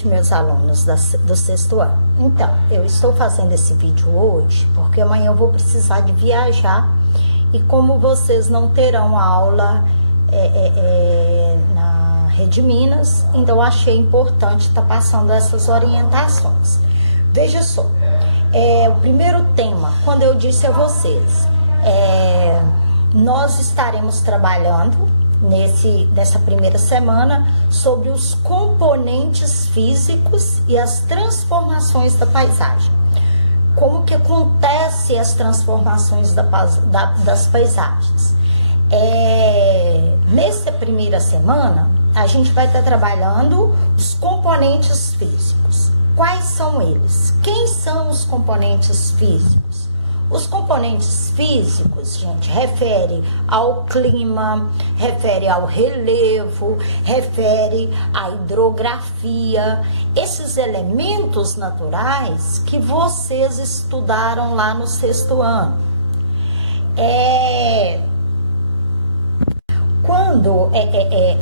Meus alunos do sexto ano. Então, eu estou fazendo esse vídeo hoje porque amanhã eu vou precisar de viajar e como vocês não terão aula na Rede Minas, então eu achei importante estar passando essas orientações. Veja só, o primeiro tema, quando eu disse a vocês, nós estaremos trabalhando nessa primeira semana sobre os componentes físicos e as transformações da paisagem. Como que acontecem as transformações das paisagens? Nessa primeira semana, a gente vai estar trabalhando os componentes físicos. Quais são eles? Quem são os componentes físicos? Os componentes físicos, gente, refere ao clima, refere ao relevo, refere à hidrografia, esses elementos naturais que vocês estudaram lá no sexto ano. Quando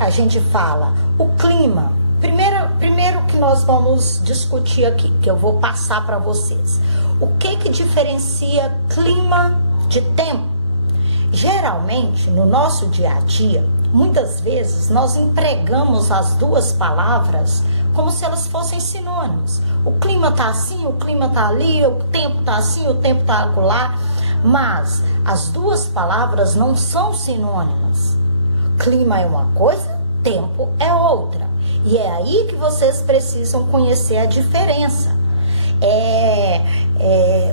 a gente fala o clima, primeiro que nós vamos discutir aqui, que eu vou passar para vocês. O que diferencia clima de tempo? Geralmente, no nosso dia a dia, muitas vezes nós empregamos as duas palavras como se elas fossem sinônimos. O clima tá assim, o clima tá ali, o tempo tá assim, o tempo tá acolá. Mas as duas palavras não são sinônimas. Clima é uma coisa, tempo é outra. E é aí que vocês precisam conhecer a diferença.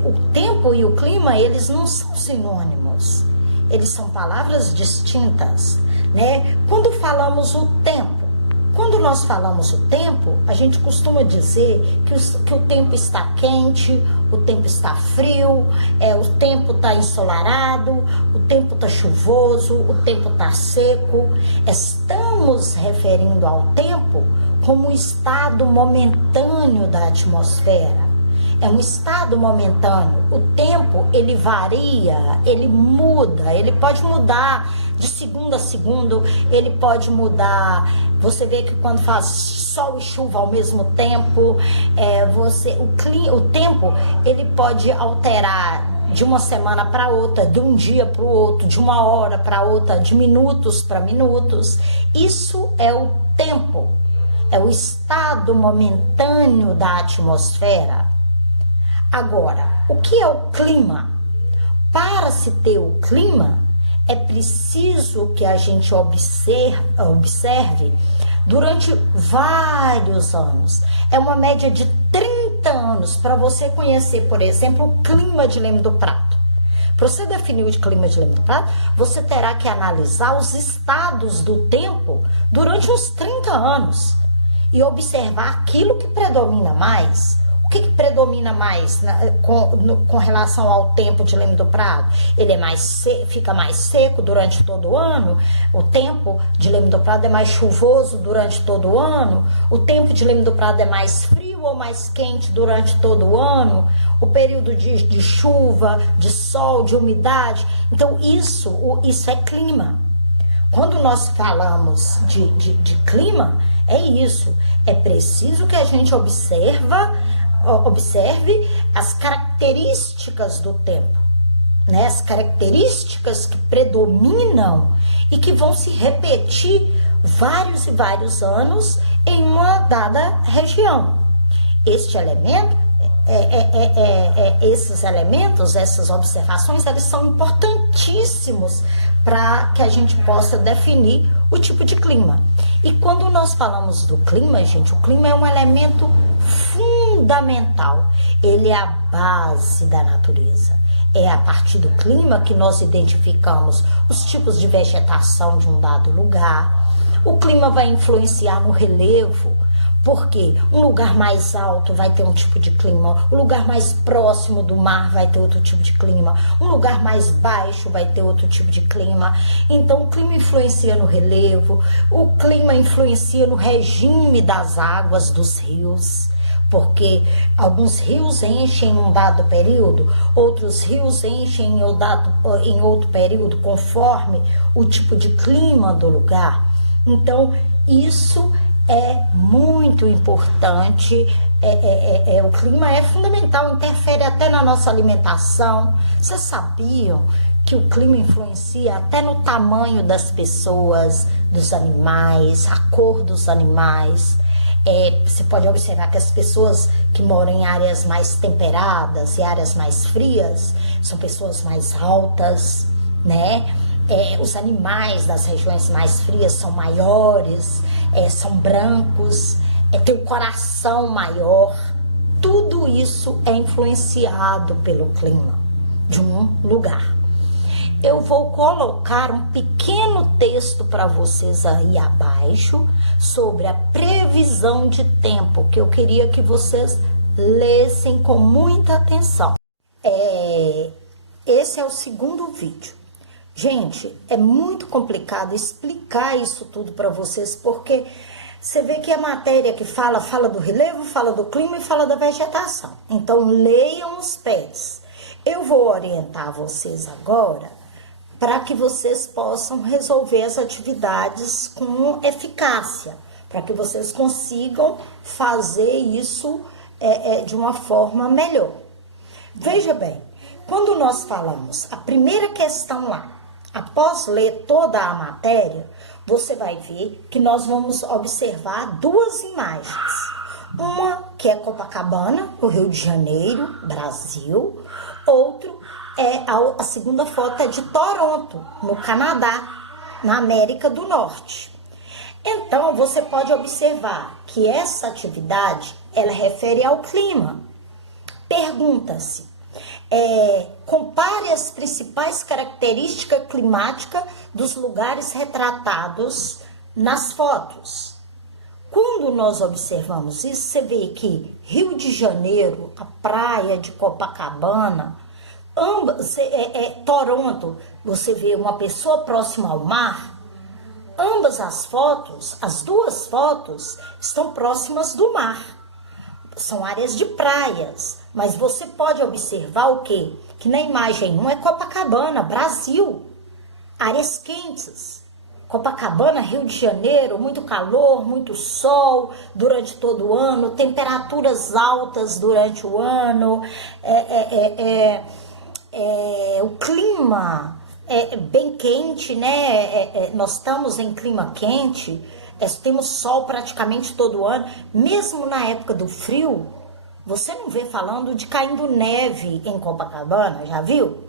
O tempo e o clima, eles não são sinônimos, eles são palavras distintas, né? Quando nós falamos o tempo, a gente costuma dizer que o tempo está quente, o tempo está frio, o tempo está ensolarado, o tempo está chuvoso, o tempo está seco. Estamos referindo ao tempo como um estado momentâneo da atmosfera. É um estado momentâneo. O tempo, ele varia, ele muda, ele pode mudar de segundo a segundo, ele pode mudar. Você vê que quando faz sol e chuva ao mesmo tempo, o tempo, ele pode alterar de uma semana para outra, de um dia para o outro, de uma hora para outra, de minutos para minutos. Isso é o tempo, é o estado momentâneo da atmosfera. Agora, o que é o clima? Para se ter o clima, é preciso que a gente observe durante vários anos. É uma média de 30 anos para você conhecer, por exemplo, o clima de Leme do Prado. Para você definir o clima de Leme do Prado, você terá que analisar os estados do tempo durante uns 30 anos e observar aquilo que predomina mais. O que predomina mais com relação ao tempo de Leme do Prado? Ele fica mais seco durante todo o ano? O tempo de Leme do Prado é mais chuvoso durante todo o ano? O tempo de Leme do Prado é mais frio ou mais quente durante todo o ano? O período de chuva, de sol, de umidade? Então, isso é clima. Quando nós falamos de clima, é isso. É preciso que a gente observe as características do tempo, né? As características que predominam e que vão se repetir vários e vários anos em uma dada região. Este elemento, esses elementos, essas observações, eles são importantíssimos para que a gente possa definir o tipo de clima. E quando nós falamos do clima, gente, o clima é um elemento fundamental. Ele é a base da natureza. É a partir do clima que nós identificamos os tipos de vegetação de um dado lugar. O clima vai influenciar no relevo, porque um lugar mais alto vai ter um tipo de clima, o lugar mais próximo do mar vai ter outro tipo de clima, um lugar mais baixo vai ter outro tipo de clima. Então o clima influencia no relevo, o clima influencia no regime das águas dos rios, porque alguns rios enchem em um dado período, outros rios enchem em outro período, conforme o tipo de clima do lugar. Então, isso é muito importante. O clima é fundamental, interfere até na nossa alimentação. Vocês sabiam que o clima influencia até no tamanho das pessoas, dos animais, a cor dos animais? Você pode observar que as pessoas que moram em áreas mais temperadas e áreas mais frias são pessoas mais altas, né? Os animais das regiões mais frias são maiores, são brancos, tem o coração maior. Tudo isso é influenciado pelo clima de um lugar. Eu vou colocar um pequeno texto para vocês aí abaixo sobre a previsão de tempo, que eu queria que vocês lessem com muita atenção. Esse é o segundo vídeo. Gente, é muito complicado explicar isso tudo para vocês, porque você vê que a matéria que fala do relevo, fala do clima e fala da vegetação. Então, leiam os pés. Eu vou orientar vocês agora para que vocês possam resolver as atividades com eficácia, para que vocês consigam fazer isso de uma forma melhor. Veja bem, quando nós falamos a primeira questão lá, após ler toda a matéria, você vai ver que nós vamos observar duas imagens. Uma que é Copacabana, no Rio de Janeiro, Brasil. Outro a segunda foto é de Toronto, no Canadá, na América do Norte. Então, você pode observar que essa atividade, ela refere ao clima. Pergunta-se, compare as principais características climáticas dos lugares retratados nas fotos. Quando nós observamos isso, você vê que Rio de Janeiro, a praia de Copacabana, Toronto, você vê uma pessoa próxima ao mar. Ambas as duas fotos, estão próximas do mar. São áreas de praias, mas você pode observar o quê? Que na imagem 1 é Copacabana, Brasil, áreas quentes. Copacabana, Rio de Janeiro, muito calor, muito sol durante todo o ano, temperaturas altas durante o ano, o clima é bem quente, né? Nós estamos em clima quente, temos sol praticamente todo ano, mesmo na época do frio. Você não vê falando de caindo neve em Copacabana, já viu?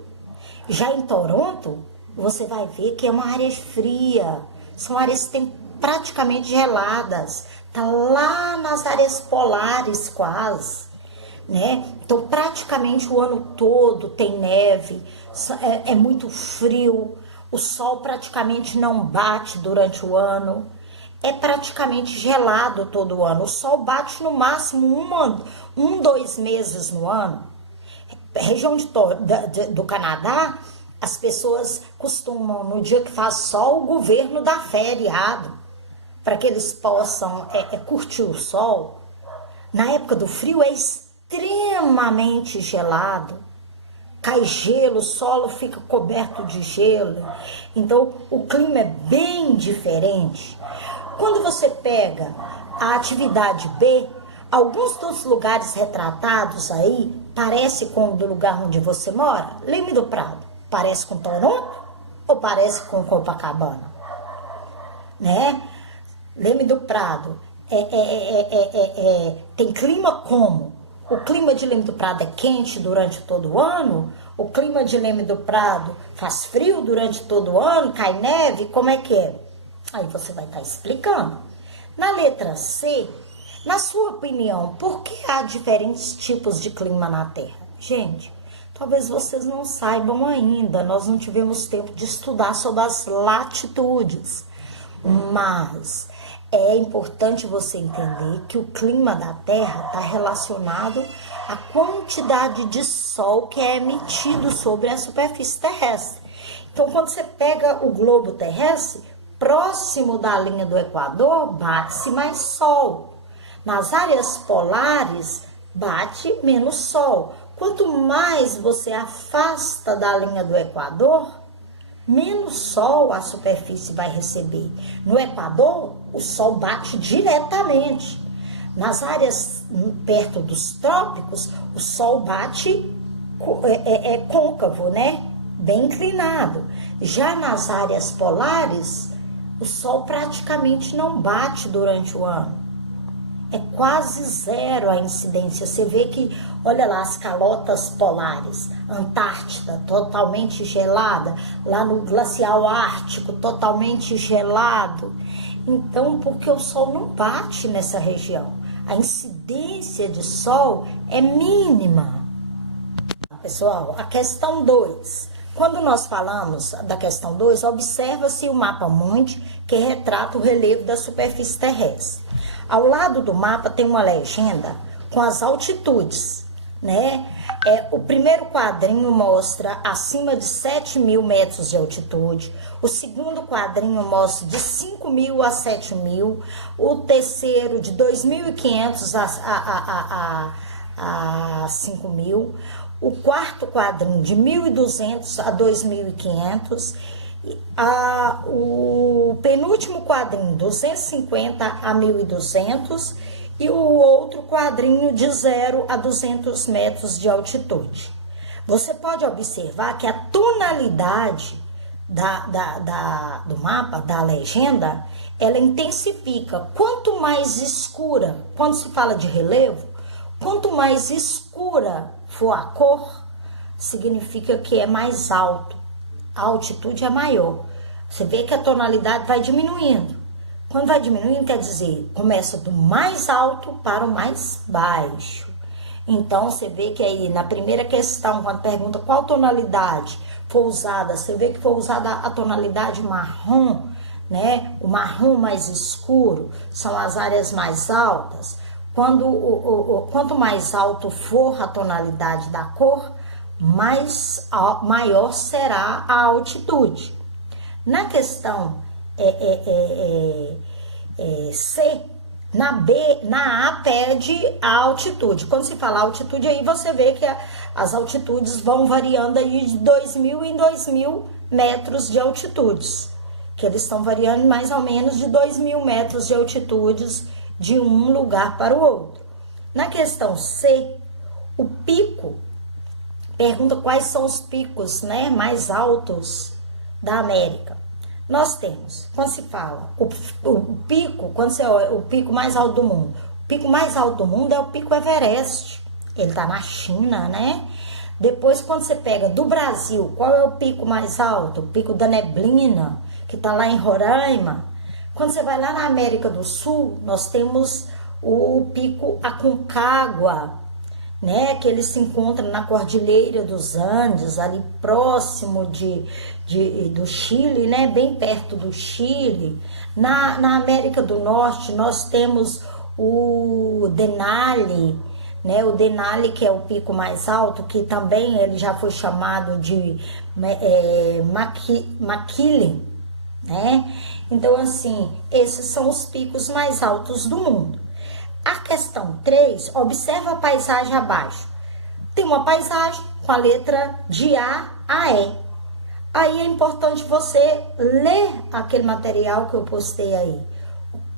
Já em Toronto, você vai ver que é uma área fria, são áreas que têm praticamente geladas, tá lá nas áreas polares quase, né? Então praticamente o ano todo tem neve, é muito frio, o sol praticamente não bate durante o ano, é praticamente gelado todo ano, o sol bate no máximo 2 meses no ano. Região do Canadá, as pessoas costumam, no dia que faz sol, o governo dá feriado, para que eles possam curtir o sol. Na época do frio é extremamente gelado, cai gelo, o solo fica coberto de gelo, então o clima é bem diferente. Quando você pega a atividade B, alguns dos lugares retratados aí parece com o do lugar onde você mora. Leme do Prado, parece com Toronto ou parece com Copacabana? Né? Leme do Prado tem clima como? O clima de Leme do Prado é quente durante todo o ano? O clima de Leme do Prado faz frio durante todo o ano? Cai neve? Como é que é? Aí você vai estar explicando. Na letra C, na sua opinião, por que há diferentes tipos de clima na Terra? Gente, talvez vocês não saibam ainda, nós não tivemos tempo de estudar sobre as latitudes, mas é importante você entender que o clima da Terra está relacionado à quantidade de sol que é emitido sobre a superfície terrestre. Então, quando você pega o globo terrestre, próximo da linha do Equador, bate-se mais sol. Nas áreas polares, bate menos sol. Quanto mais você afasta da linha do Equador, menos sol a superfície vai receber. No Equador, o sol bate diretamente. Nas áreas perto dos trópicos, o sol bate côncavo, né? Bem inclinado. Já nas áreas polares, o sol praticamente não bate durante o ano. É quase zero a incidência. Você vê que, olha lá, as calotas polares, Antártida totalmente gelada, lá no glacial ártico totalmente gelado. Então, porque o sol não bate nessa região, a incidência de sol é mínima. Pessoal, a questão 2. Quando nós falamos da questão 2, observa-se o mapa mundi que retrata o relevo da superfície terrestre. Ao lado do mapa tem uma legenda com as altitudes, né? O primeiro quadrinho mostra acima de 7.000 metros de altitude, o segundo quadrinho mostra de 5.000 a 7.000, o terceiro de 2.500 a 5.000, o quarto quadrinho de 1.200 a 2.500, o penúltimo quadrinho 250 a 1.200 e o outro quadrinho de 0 a 200 metros de altitude. Você pode observar que a tonalidade do mapa, da legenda, ela intensifica. Quanto mais escura, quando se fala de relevo, quanto mais escura for a cor, significa que é mais alto. A altitude é maior. Você vê que a tonalidade vai diminuindo. Quando vai diminuindo, quer dizer, começa do mais alto para o mais baixo. Então, você vê que aí, na primeira questão, quando pergunta qual tonalidade foi usada, você vê que foi usada a tonalidade marrom, né? O marrom mais escuro são as áreas mais altas. Quanto mais alto for a tonalidade da cor, maior será a altitude. Na questão C, na A pede a altitude. Quando se fala altitude, aí você vê que as altitudes vão variando aí de 2.000 em 2.000 metros de altitudes. Que eles estão variando mais ou menos de 2.000 metros de altitudes de um lugar para o outro. Na questão C, o pico pergunta quais são os picos, né, mais altos da América. Nós temos, quando se fala o pico, quando você olha o pico mais alto do mundo, o pico mais alto do mundo é o Pico Everest. Ele está na China, né? Depois, quando você pega do Brasil, qual é o pico mais alto? O Pico da Neblina, que está lá em Roraima. Quando você vai lá na América do Sul, nós temos o Pico Aconcagua, né, que ele se encontra na Cordilheira dos Andes, ali próximo do Chile, né, bem perto do Chile. Na América do Norte, nós temos o Denali, né, o Denali, que é o pico mais alto, que também ele já foi chamado de Maquiling, né? Então, assim, esses são os picos mais altos do mundo. A questão 3, observa a paisagem abaixo. Tem uma paisagem com a letra de A a E. Aí é importante você ler aquele material que eu postei aí.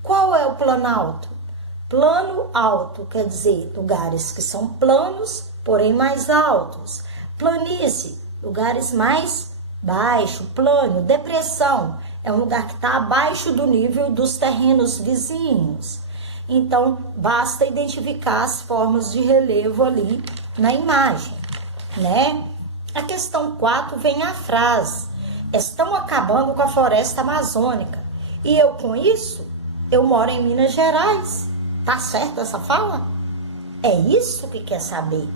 Qual é o plano alto? Plano alto quer dizer lugares que são planos, porém mais altos. Planície, lugares mais baixos. Plano, depressão, é um lugar que está abaixo do nível dos terrenos vizinhos. Então, basta identificar as formas de relevo ali na imagem, né? A questão 4 vem a frase: estão acabando com a floresta amazônica. E eu, com isso, eu moro em Minas Gerais. Tá certo essa fala? É isso que quer saber?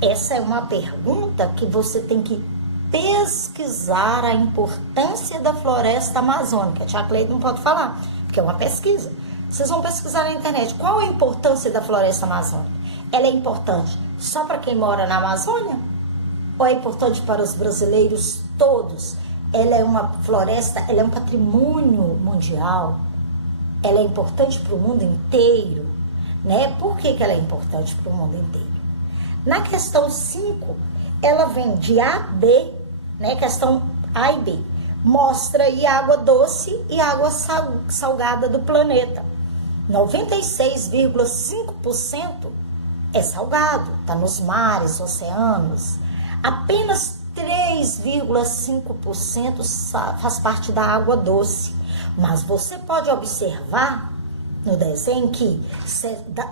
Essa é uma pergunta que você tem que pesquisar a importância da floresta amazônica. Tia Cleide não pode falar, porque é uma pesquisa. Vocês vão pesquisar na internet qual a importância da floresta amazônica. Ela é importante só para quem mora na Amazônia? Ou é importante para os brasileiros todos? Ela é uma floresta, ela é um patrimônio mundial. Ela é importante para o mundo inteiro, né? Por que ela é importante para o mundo inteiro? Na questão 5, ela vem de A, B, né? Questão A e B. mostra aí água doce e água salgada do planeta. 96,5% é salgado, está nos mares, oceanos. Apenas 3,5% faz parte da água doce. Mas você pode observar no desenho que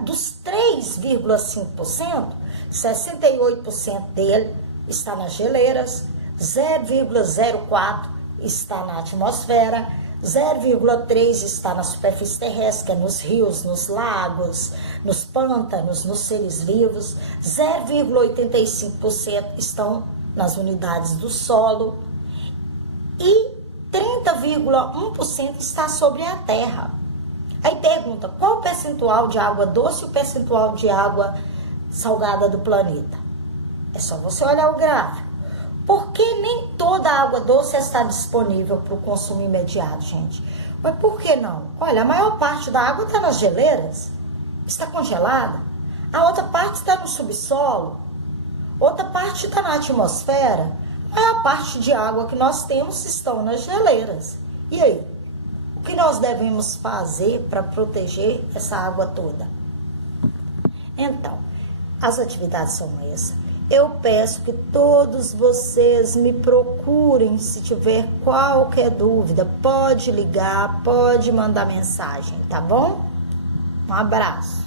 dos 3,5%, 68% dele está nas geleiras, 0,04% está na atmosfera, 0,3% está na superfície terrestre, que é nos rios, nos lagos, nos pântanos, nos seres vivos, 0,85% estão nas unidades do solo e 30,1% está sobre a terra. Aí pergunta, qual o percentual de água doce e o percentual de água salgada do planeta? É só você olhar o gráfico. Porque nem toda a água doce está disponível para o consumo imediato, gente. Mas por que não? Olha, a maior parte da água está nas geleiras, está congelada. A outra parte está no subsolo, outra parte está na atmosfera. A maior parte de água que nós temos estão nas geleiras. E aí? O que nós devemos fazer para proteger essa água toda? Então, as atividades são essas. Eu peço que todos vocês me procurem se tiver qualquer dúvida. Pode ligar, pode mandar mensagem, tá bom? Um abraço.